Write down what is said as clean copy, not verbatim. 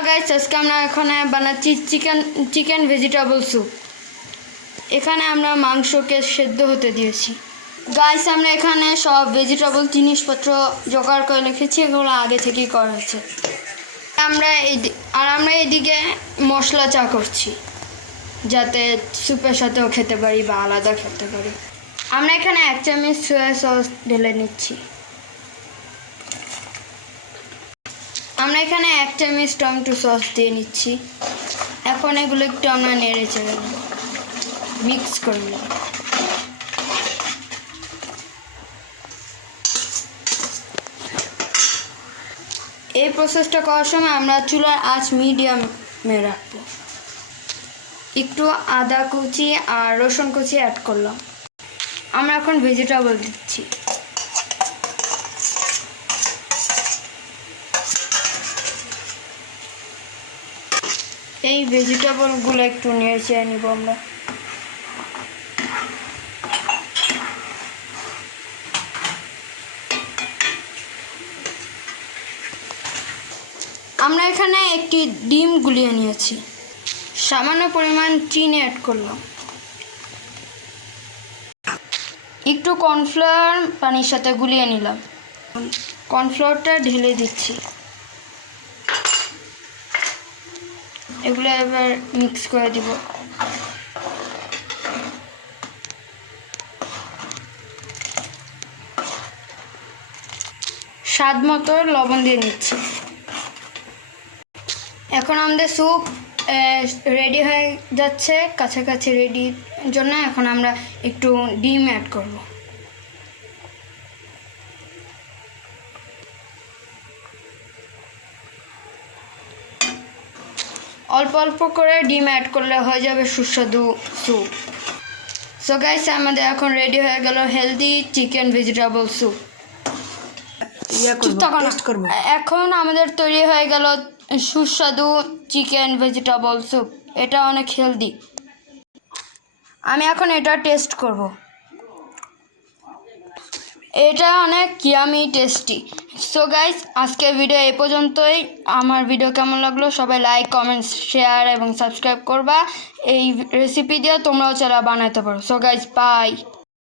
Hello guys, আজকে আমরা এখানে বানাচ্ছি চিকেন ভেজিটেবল স্যুপ। এখানে আমরা মাংসকে সেদ্ধ হতে দিয়েছি। গাইস, আমরা এখানে সব ভেজিটেবল জিনিসপত্র জোগাড় করে রেখেছি, এগুলো আগে থেকেই করা হয়েছে। আমরা এইদিকে মশলা চা করছি, যাতে স্যুপের সাথেও খেতে পারি বা আলাদা খেতে পারি। আমরা এখানে 1 চামচ সয়া সস ঢেলে নিচ্ছি। আমরা এখানে 1 চামচ টমেটো সস দিয়ে নিচ্ছি। এখন এগুলো একটু আমরা নেড়ে চেড়ে মিক্স করে নিই। এই প্রসেসটা করার সময় আমরা চুলার আঁচ মিডিয়ামে রাখবো। একটু আদা কুচি আর রসুন কুচি অ্যাড করলাম। আমরা এখন ভেজিটেবল দিচ্ছি। এই ভেজিটেবলগুলো একটু নেড়ে চেড়ে নিব আমরা এখানে একটি ডিম গুলিয়ে নিয়েছি। সামান্য পরিমাণ চিনি অ্যাড করলাম। একটু কর্নফ্লাওয়ার পানির সাথে গুলিয়ে নিলাম। কর্নফ্লাওয়ারটা ঢেলে দিচ্ছি। এগুলো এবার মিক্স করে দিব। স্বাদ মতো লবণ দিয়ে নিচ্ছি। এখন আমাদের স্যুপ রেডি হয়ে যাচ্ছে, কাছাকাছি রেডির জন্য এখন আমরা একটু ডিম অ্যাড করব। অল্প অল্প করে ডিম অ্যাড করলে হয়ে যাবে সুস্বাদু স্যুপ। সো গাইস, আমাদের এখন রেডি হয়ে গেল হেলদি চিকেন ভেজিটেবল স্যুপ। এখন আমাদের তৈরি হয়ে গেল সুস্বাদু চিকেন ভেজিটেবল স্যুপ। এটা অনেক হেলদি। আমি এখন এটা টেস্ট করব। এটা অনেক ইয়ামি টেস্টি। সো গাইস, আজকের ভিডিও এই পর্যন্তই। আমার ভিডিও কেমন লাগলো সবাই লাইক, কমেন্ট, শেয়ার এবং সাবস্ক্রাইব করবা। এই রেসিপি দিয়ে তোমরাও চাইলে বানাতে পারো। So guys, by.